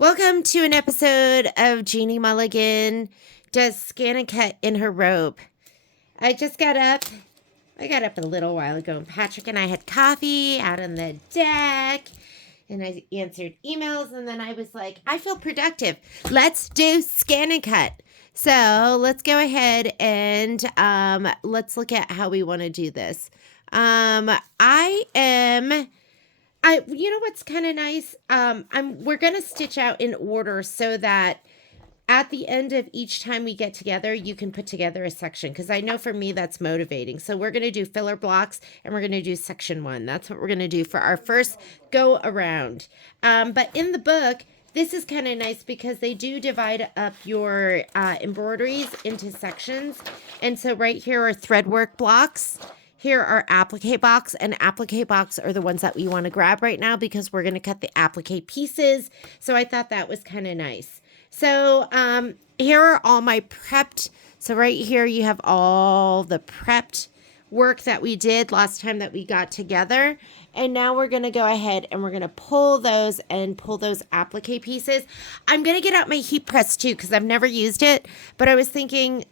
Welcome to an episode of Jeannie Mulligan does scan and cut in her robe. I just got up. I got up a little while ago, and Patrick and I had coffee out on the deck, and I answered emails, and then I was like, I feel productive. Let's do scan and cut. So let's go ahead and let's look at how we want to do this. You know what's kind of nice? We're gonna stitch out in order so that at the end of each time we get together, you can put together a section, because I know for me that's motivating. So we're gonna do filler blocks, and we're gonna do section 1. That's what we're gonna do for our first go around. But in the book, this is kind of nice because they do divide up your embroideries into sections. And so right here are thread work blocks. Here are applique blocks, and applique blocks are the ones that we want to grab right now because we're going to cut the applique pieces. So I thought that was kind of nice. So here are all my prepped. So right here you have all the prepped work that we did last time that we got together. And now we're going to go ahead and we're going to pull those applique pieces. I'm going to get out my heat press too because I've never used it, but I was thinking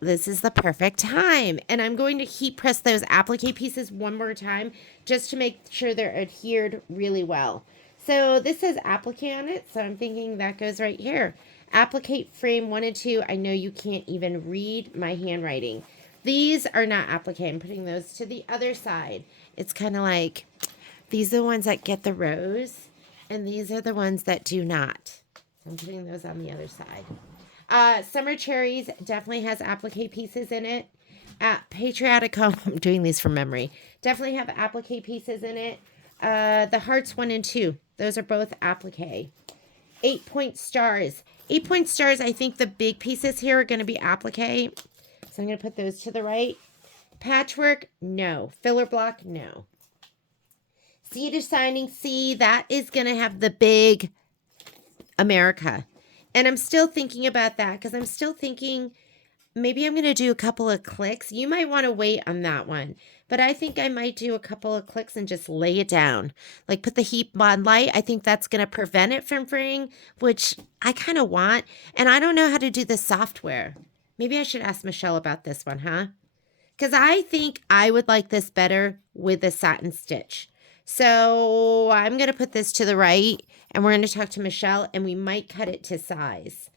this is the perfect time. And I'm going to heat press those applique pieces one more time just to make sure they're adhered really well. So this says applique on it, so I'm thinking that goes right here. Applique frame 1 and 2. I know you can't even read my handwriting. These are not applique. I'm putting those to the other side. It's kind of like these are the ones that get the rose, and these are the ones that do not. So I'm putting those on the other side. Summer Cherries definitely has applique pieces in it. Patriotic Home, I'm doing these from memory, definitely have applique pieces in it. The Hearts 1 and 2, those are both applique. 8-point stars. 8-point stars, I think the big pieces here are going to be applique. So I'm going to put those to the right. Patchwork, no. Filler block, no. C designing, C, that is going to have the big America. And I'm still thinking about that because I'm still thinking maybe I'm going to do a couple of clicks. You might want to wait on that one, but I think I might do a couple of clicks and just lay it down. Like put the heat bond light. I think that's going to prevent it from fraying, which I kind of want. And I don't know how to do the software. Maybe I should ask Michelle about this one, huh? Because I think I would like this better with a satin stitch. So I'm going to put this to the right, and we're going to talk to Michelle, and we might cut it to size.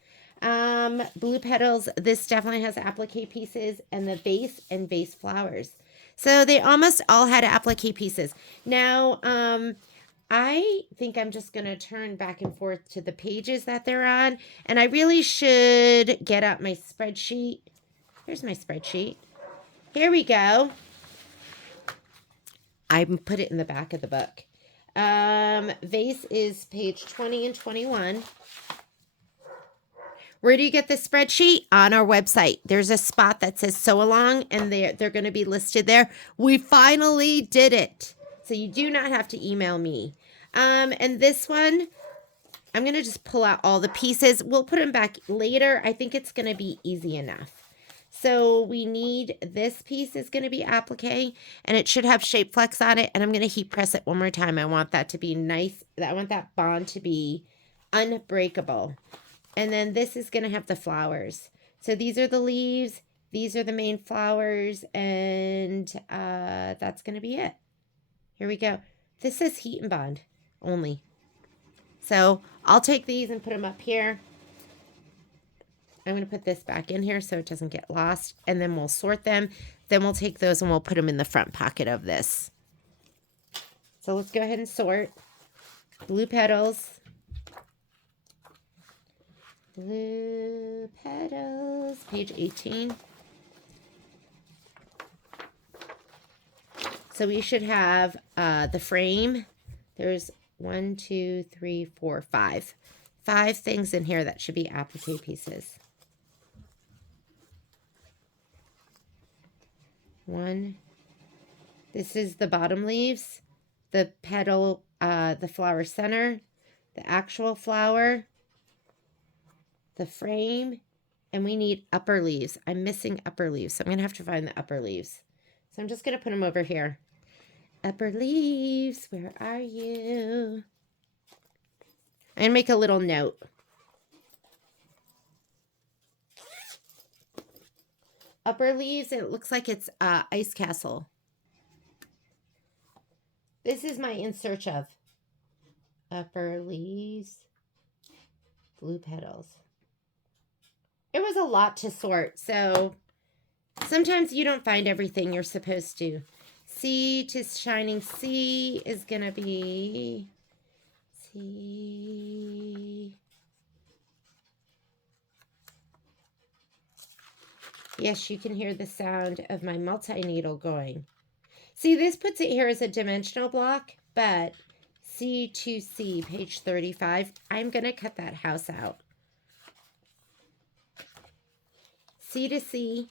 Blue petals, this definitely has applique pieces, and the vase and vase flowers. So they almost all had applique pieces. Now, I think I'm just going to turn back and forth to the pages that they're on, and I really should get out my spreadsheet. Here's my spreadsheet. Here we go. I put it in the back of the book. Vase is page 20 and 21. Where do you get the spreadsheet? On our website. There's a spot that says sew along, and they're going to be listed there. We finally did it. So you do not have to email me. And this one, I'm going to just pull out all the pieces. We'll put them back later. I think it's going to be easy enough. So we need, this piece is going to be applique, and it should have Shapeflex on it, and I'm going to heat press it one more time. I want that to be nice. I want that bond to be unbreakable. And then this is going to have the flowers. So these are the leaves, these are the main flowers, and that's going to be it. Here we go. This says heat and bond only. So I'll take these and put them up here. I'm going to put this back in here so it doesn't get lost, and then we'll sort them. Then we'll take those and we'll put them in the front pocket of this. So let's go ahead and sort. Blue petals. Blue petals, page 18. So we should have the frame. There's 1, 2, 3, 4, 5. 5 things in here that should be applique pieces. 1. This is the bottom leaves, the petal, the flower center, the actual flower, the frame, and we need upper leaves. I'm missing upper leaves, so I'm going to have to find the upper leaves. So I'm just going to put them over here. Upper leaves, where are you? I'm going to make a little note. Upper leaves, it looks like it's Ice Castle. This is my in search of. Upper leaves, blue petals. It was a lot to sort, so sometimes you don't find everything you're supposed to. Sea to Shining Sea is going to be sea. Yes, you can hear the sound of my multi-needle going. See, this puts it here as a dimensional block, but C to C, page 35, I'm going to cut that house out. C to C,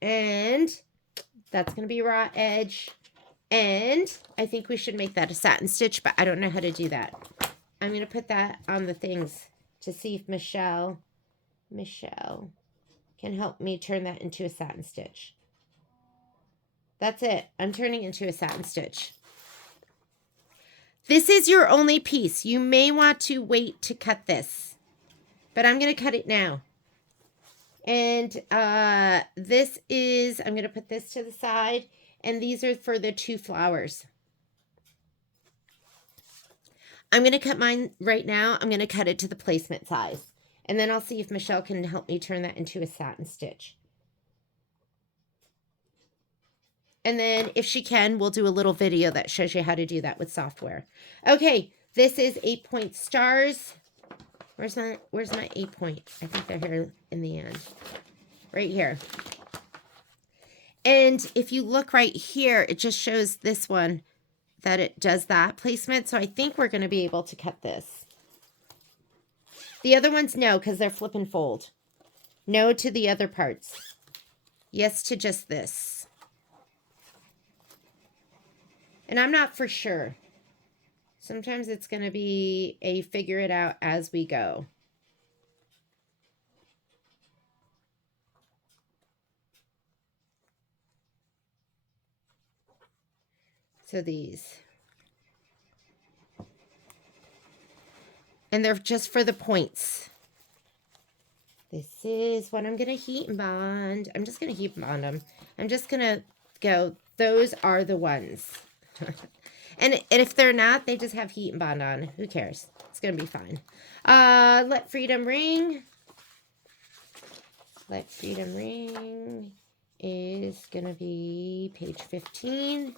and that's going to be raw edge. And I think we should make that a satin stitch, but I don't know how to do that. I'm going to put that on the things to see if Michelle can help me turn that into a satin stitch. That's it. I'm turning it into a satin stitch. This is your only piece. You may want to wait to cut this, but I'm going to cut it now. And this is, I'm going to put this to the side, and these are for the 2 flowers. I'm going to cut mine right now. I'm going to cut it to the placement size, and then I'll see if Michelle can help me turn that into a satin stitch. And then if she can, we'll do a little video that shows you how to do that with software. Okay, this is 8-point stars. Where's my 8-point? I think they're here in the end. Right here. And if you look right here, it just shows this one that it does that placement. So I think we're going to be able to cut this. The other ones, no, because they're flip and fold. No to the other parts. Yes to just this. And I'm not for sure. Sometimes it's going to be a figure it out as we go. So these. And they're just for the points. This is what I'm going to heat and bond. I'm just going to heat and bond them. I'm just going to go, those are the ones. And if they're not, they just have heat and bond on. Who cares? It's going to be fine. Let Freedom Ring. Let Freedom Ring is going to be page 15.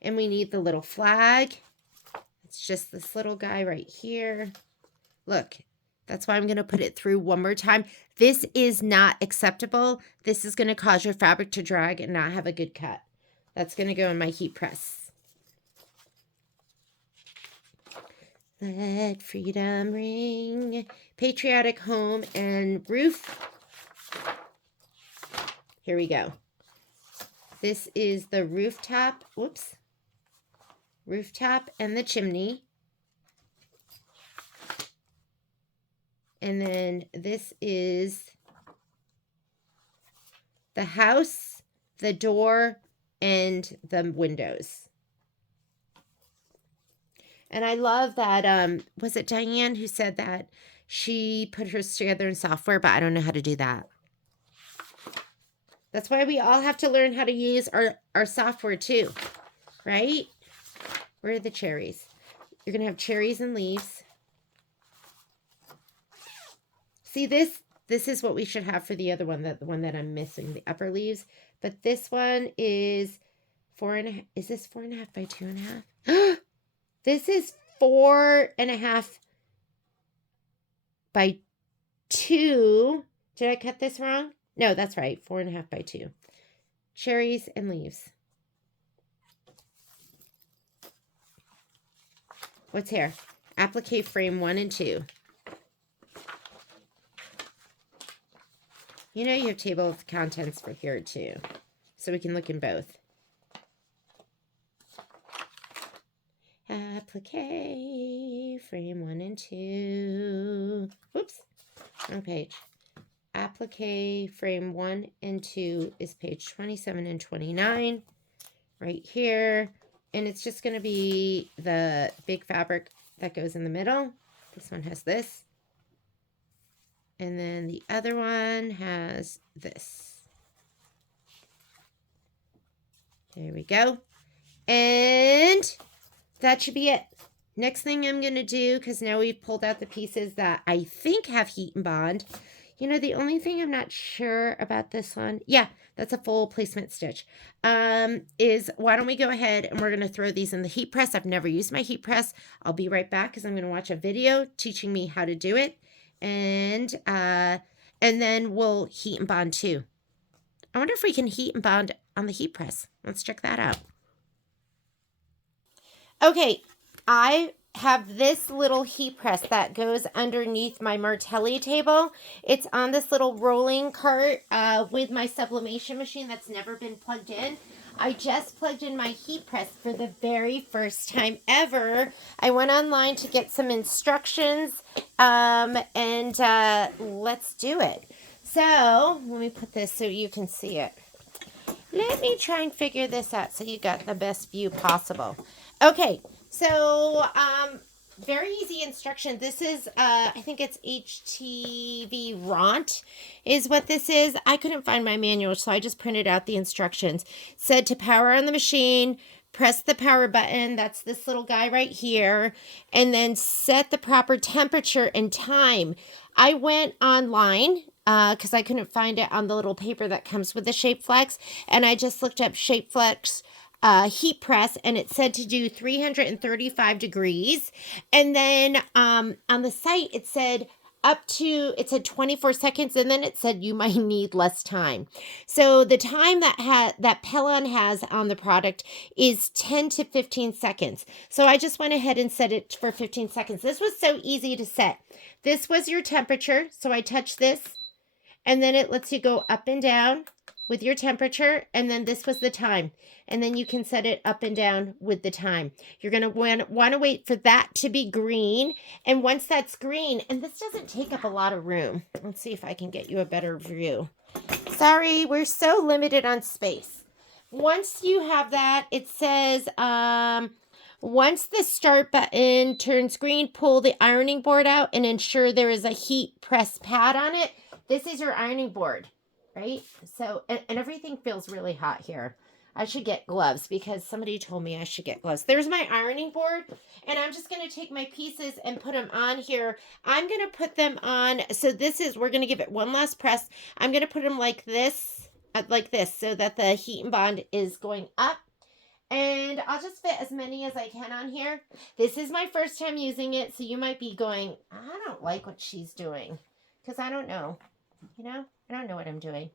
And we need the little flag. It's just this little guy right here. Look, that's why I'm going to put it through one more time. This is not acceptable. This is going to cause your fabric to drag and not have a good cut. That's going to go in my heat press. Let Freedom Ring. Patriotic Home and Roof. Here we go. This is the rooftop. Whoops. Rooftop and the chimney. And then this is the house, the door, and the windows. And I love that, was it Diane who said that she put hers together in software, but I don't know how to do that. That's why we all have to learn how to use our software too, right? Where are the cherries? You're going to have cherries and leaves. See, this is what we should have for the other one, the one that I'm missing, the upper leaves. But this one is 4.5. Is this 4.5 by 2.5? This is 4.5 by 2. Did I cut this wrong? No, that's right. 4.5 by 2. Cherries and leaves. What's here? Applique frame 1 and 2. You know you have table of contents for here too, so we can look in both. Applique frame 1 and 2. Whoops, wrong page. Applique frame 1 and 2 is page 27 and 29. right here. And it's just going to be the big fabric that goes in the middle. This one has this. And then the other one has this. There we go. And that should be it. Next thing I'm going to do, because now we've pulled out the pieces that I think have heat and bond. You know, the only thing I'm not sure about this one, yeah, that's a full placement stitch, is why don't we go ahead and we're going to throw these in the heat press. I've never used my heat press. I'll be right back because I'm going to watch a video teaching me how to do it. And then we'll heat and bond too. I wonder if we can heat and bond on the heat press. Let's check that out. Okay, I have this little heat press that goes underneath my Martelli table. It's on this little rolling cart with my sublimation machine that's never been plugged in. I just plugged in my heat press for the very first time ever. I went online to get some instructions and let's do it. So let me put this so you can see it. Let me try and figure this out so you got the best view possible. Okay, so very easy instruction. This is, I think it's HTV Ront is what this is. I couldn't find my manual, so I just printed out the instructions. It said to power on the machine, press the power button. That's this little guy right here. And then set the proper temperature and time. I went online because I couldn't find it on the little paper that comes with the Shapeflex. And I just looked up Shapeflex heat press, and it said to do 335 degrees. And then on the site, it said it said 24 seconds, and then it said you might need less time. So the time that Pellon has on the product is 10 to 15 seconds. So I just went ahead and set it for 15 seconds. This was so easy to set. This was your temperature. So I touched this, and then it lets you go up and down with your temperature, and then this was the time. And then you can set it up and down with the time. You're going to want to wait for that to be green. And once that's green, and this doesn't take up a lot of room. Let's see if I can get you a better view. Sorry, we're so limited on space. Once you have that, it says, once the start button turns green, pull the ironing board out and ensure there is a heat press pad on it. This is your ironing board, right? So, and everything feels really hot here. I should get gloves because somebody told me I should get gloves. There's my ironing board, and I'm just going to take my pieces and put them on here. I'm going to put them on. So we're going to give it one last press. I'm going to put them like this, so that the heat and bond is going up. And I'll just fit as many as I can on here. This is my first time using it, so you might be going, I don't like what she's doing, because I don't know. You know, I don't know what I'm doing.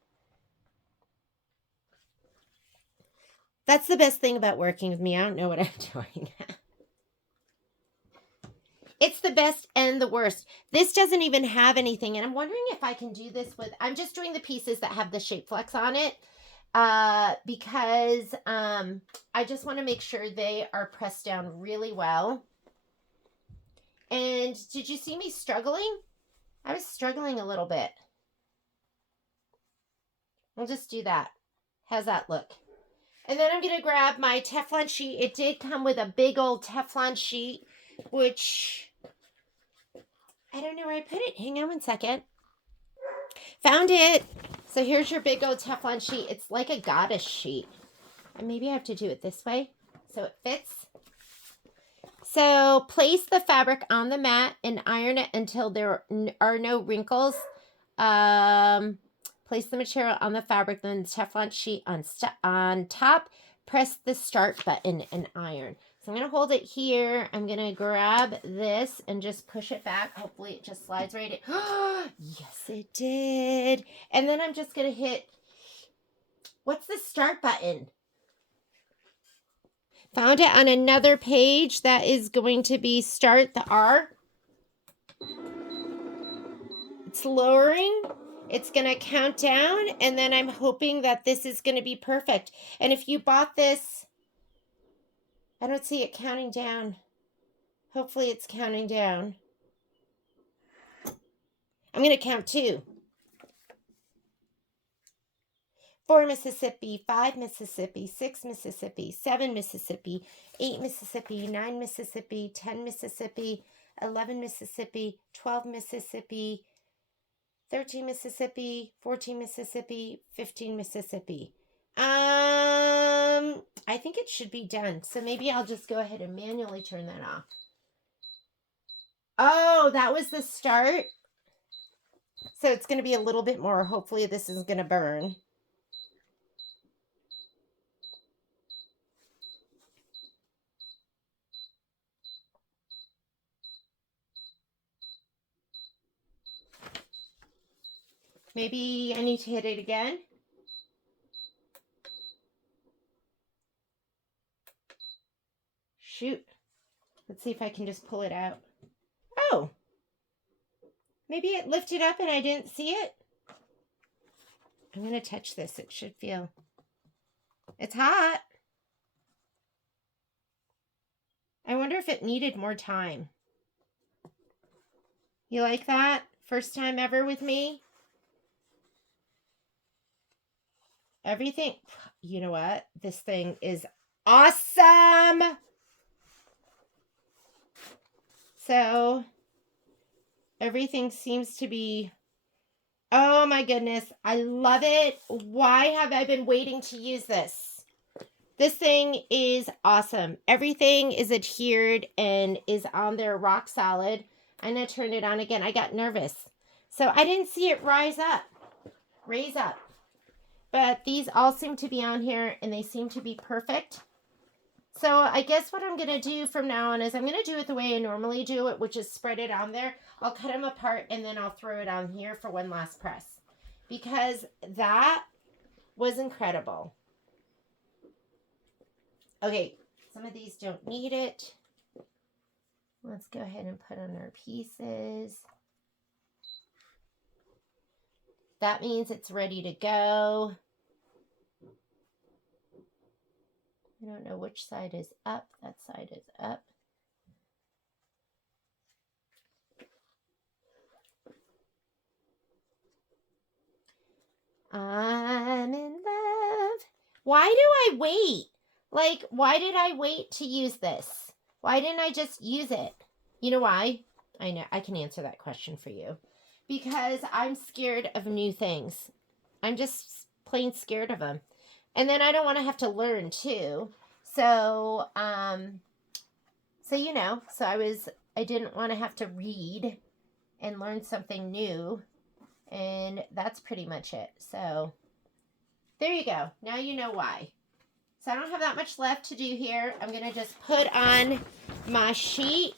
That's the best thing about working with me. I don't know what I'm doing. It's the best and the worst. This doesn't even have anything, and I'm wondering if I can do this with, I'm just doing the pieces that have the Shapeflex on it, because I just want to make sure they are pressed down really well. And did you see me struggling? I was struggling a little bit. We'll just do that. How's that look? And then I'm going to grab my Teflon sheet. It did come with a big old Teflon sheet, which I don't know where I put it. Hang on one second. Found it. So here's your big old Teflon sheet. It's like a goddess sheet. And maybe I have to do it this way so it fits. So place the fabric on the mat and iron it until there are no wrinkles. Place the material on the fabric, then the Teflon sheet on top. Press the start button and iron. So I'm going to hold it here. I'm going to grab this and just push it back. Hopefully it just slides right in. Yes, it did. And then I'm just going to hit, what's the start button? Found it on another page. That is going to be start, the R. It's lowering. It's going to count down, and then I'm hoping that this is going to be perfect. And if you bought this, I don't see it counting down. Hopefully it's counting down. I'm going to count 2. 4 Mississippi, 5 Mississippi, 6 Mississippi, 7 Mississippi, 8 Mississippi, 9 Mississippi, 10 Mississippi, 11 Mississippi, 12 Mississippi, 13 Mississippi, 14 Mississippi, 15 Mississippi. I think it should be done. So maybe I'll just go ahead and manually turn that off. Oh, that was the start. So it's going to be a little bit more. Hopefully this is going to burn. Maybe I need to hit it again. Shoot. Let's see if I can just pull it out. Oh. Maybe it lifted up and I didn't see it. I'm going to touch this. It should feel. It's hot. I wonder if it needed more time. You like that? First time ever with me? Everything. You know what? This thing is awesome. So everything seems to be, oh my goodness, I love it. Why have I been waiting to use this? This thing is awesome. Everything is adhered and is on there rock solid. I'm going to turn it on again. I got nervous. So I didn't see it raise up. But these all seem to be on here and they seem to be perfect. So I guess what I'm going to do from now on is I'm going to do it the way I normally do it, which is spread it on there. I'll cut them apart and then I'll throw it on here for one last press. Because that was incredible. Okay, some of these don't need it. Let's go ahead and put on our pieces. That means it's ready to go. I don't know which side is up. That side is up. I'm in love. Why do I wait? Like, why did I wait to use this? Why didn't I just use it? You know why? I know, I can answer that question for you. Because I'm scared of new things. I'm just plain scared of them. And then I don't want to have to learn too. So, you know, I didn't want to have to read and learn something new. And that's pretty much it. So, there you go. Now you know why. So I don't have that much left to do here. I'm going to just put on my sheet.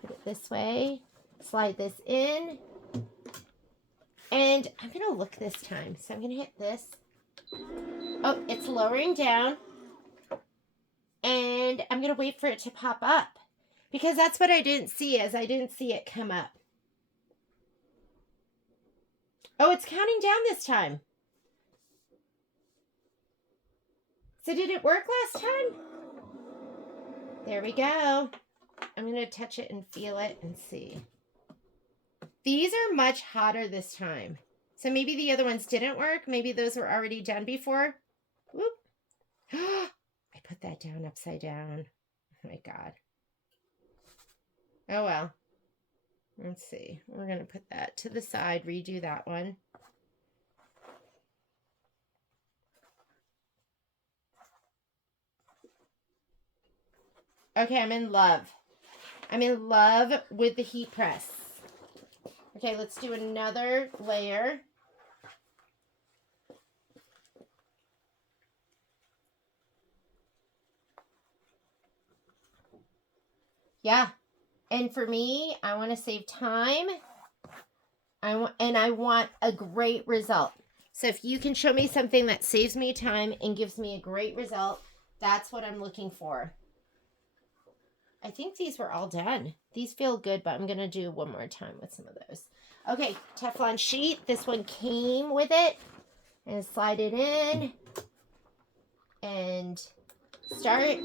Put it this way. Slide this in. And I'm going to look this time. So I'm going to hit this. Oh, it's lowering down. And I'm going to wait for it to pop up. Because that's what I didn't see, I didn't see it come up. Oh, it's counting down this time. So did it work last time? There we go. I'm going to touch it and feel it and see. These are much hotter this time. So maybe the other ones didn't work. Maybe those were already done before. Whoop. I put that down upside down. Oh my God. Oh well. Let's see. We're going to put that to the side, redo that one. Okay, I'm in love. I'm in love with the heat press. Okay, let's do another layer. Yeah. And for me, I want to save time. I want a great result. So if you can show me something that saves me time and gives me a great result, that's what I'm looking for. I think these were all done. These feel good, but I'm going to do one more time with some of those. Okay, Teflon sheet. This one came with it. And slide it in. And start.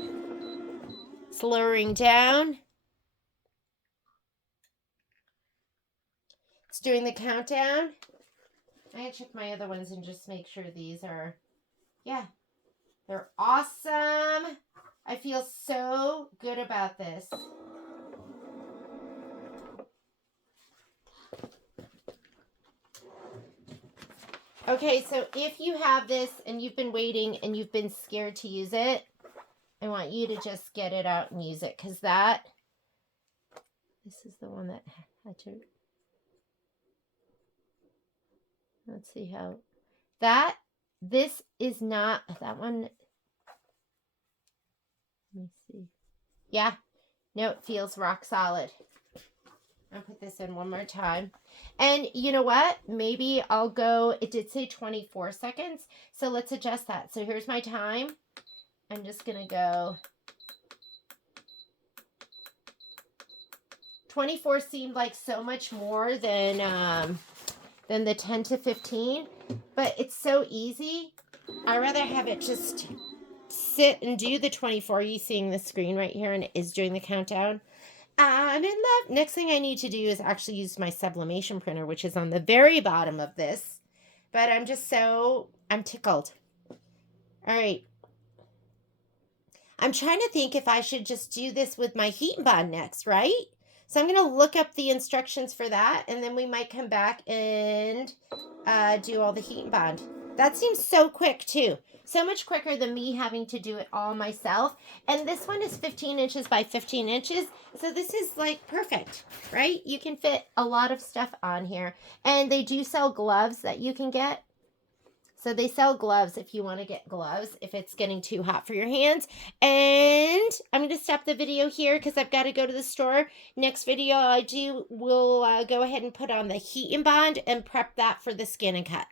It's lowering down. It's doing the countdown. I'm going to check my other ones and just make sure these are, yeah, they're awesome. I feel so good about this. Okay, so if you have this and you've been waiting and you've been scared to use it, I want you to just get it out and use it, because this is the one that had to, let's see how, this is not, that one, let me see. Yeah, no, it feels rock solid. I'll put this in one more time. And you know what? Maybe I'll go, it did say 24 seconds. So let's adjust that. So here's my time. I'm just going to go. 24 seemed like so much more than the 10 to 15. But it's so easy. I'd rather have it just sit and do the 24. Are you seeing the screen right here? And it is doing the countdown. I'm in love. Next thing I need to do is actually use my sublimation printer, which is on the very bottom of this. But I'm tickled. All right. I'm trying to think if I should just do this with my heat and bond next, right? So I'm going to look up the instructions for that, and then we might come back and do all the heat and bond. That seems so quick, too. So much quicker than me having to do it all myself. And this one is 15 inches by 15 inches. So this is like perfect, right? You can fit a lot of stuff on here. And they do sell gloves that you can get. So they sell gloves if you want to get gloves, if it's getting too hot for your hands. And I'm going to stop the video here because I've got to go to the store. Next video I do, we'll go ahead and put on the heat and bond and prep that for the skin and cut.